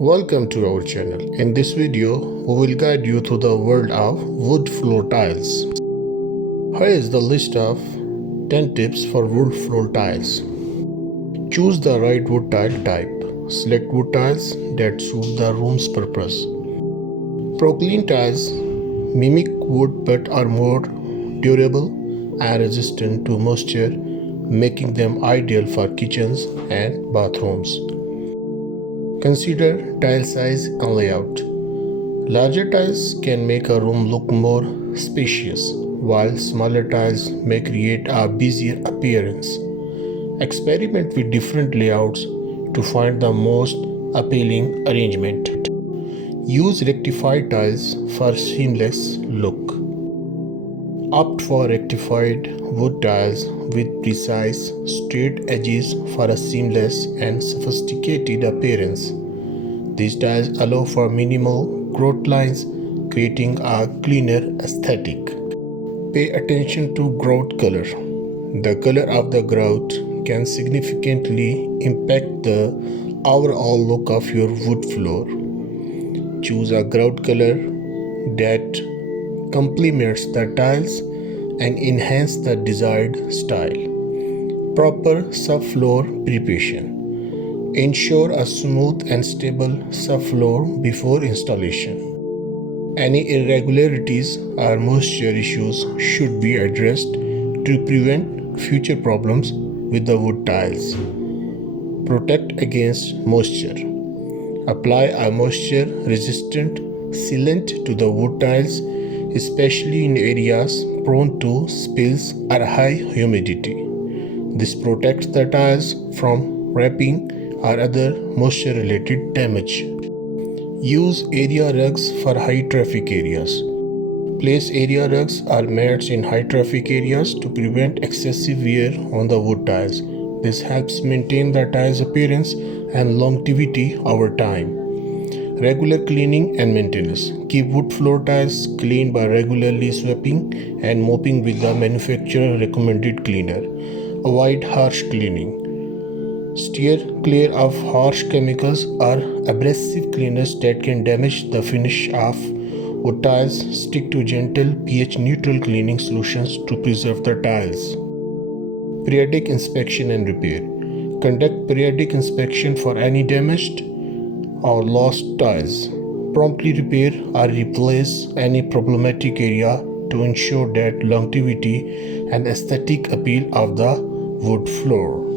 Welcome to our channel. In this video, we will guide you through the world of wood floor tiles. Here is the list of 10 tips for wood floor tiles. Choose the right wood tile type. Select wood tiles that suit the room's purpose. Proclean tiles mimic wood but are more durable and resistant to moisture, making them ideal for kitchens and bathrooms. Consider tile size and layout. Larger tiles can make a room look more spacious, while smaller tiles may create a busier appearance. Experiment with different layouts to find the most appealing arrangement. Use rectified tiles for seamless look. Opt for rectified wood tiles with precise, straight edges for a seamless and sophisticated appearance. These tiles allow for minimal grout lines, creating a cleaner aesthetic. Pay attention to grout color. The color of the grout can significantly impact the overall look of your wood floor. Choose a grout color that complements the tiles and enhance the desired style. Proper subfloor preparation. Ensure a smooth and stable subfloor before installation. Any irregularities or moisture issues should be addressed to prevent future problems with the wood tiles. Protect against moisture. Apply a moisture-resistant sealant to the wood tiles, especially in areas prone to spills or high humidity. This protects the tiles from wrapping or other moisture-related damage. Use area rugs for high traffic areas. Place area rugs or mats in high traffic areas to prevent excessive wear on the wood tiles. This helps maintain the tile's appearance and longevity over time. Regular cleaning and maintenance. Keep wood floor tiles clean by regularly sweeping and mopping with the manufacturer recommended cleaner. Avoid harsh cleaning. Steer clear of harsh chemicals or abrasive cleaners that can damage the finish of wood tiles. Stick to gentle pH neutral cleaning solutions to preserve the tiles. Periodic inspection and repair. Conduct periodic inspection for any damaged or lost tiles. Promptly repair or replace any problematic area to ensure that longevity and aesthetic appeal of the wood floor.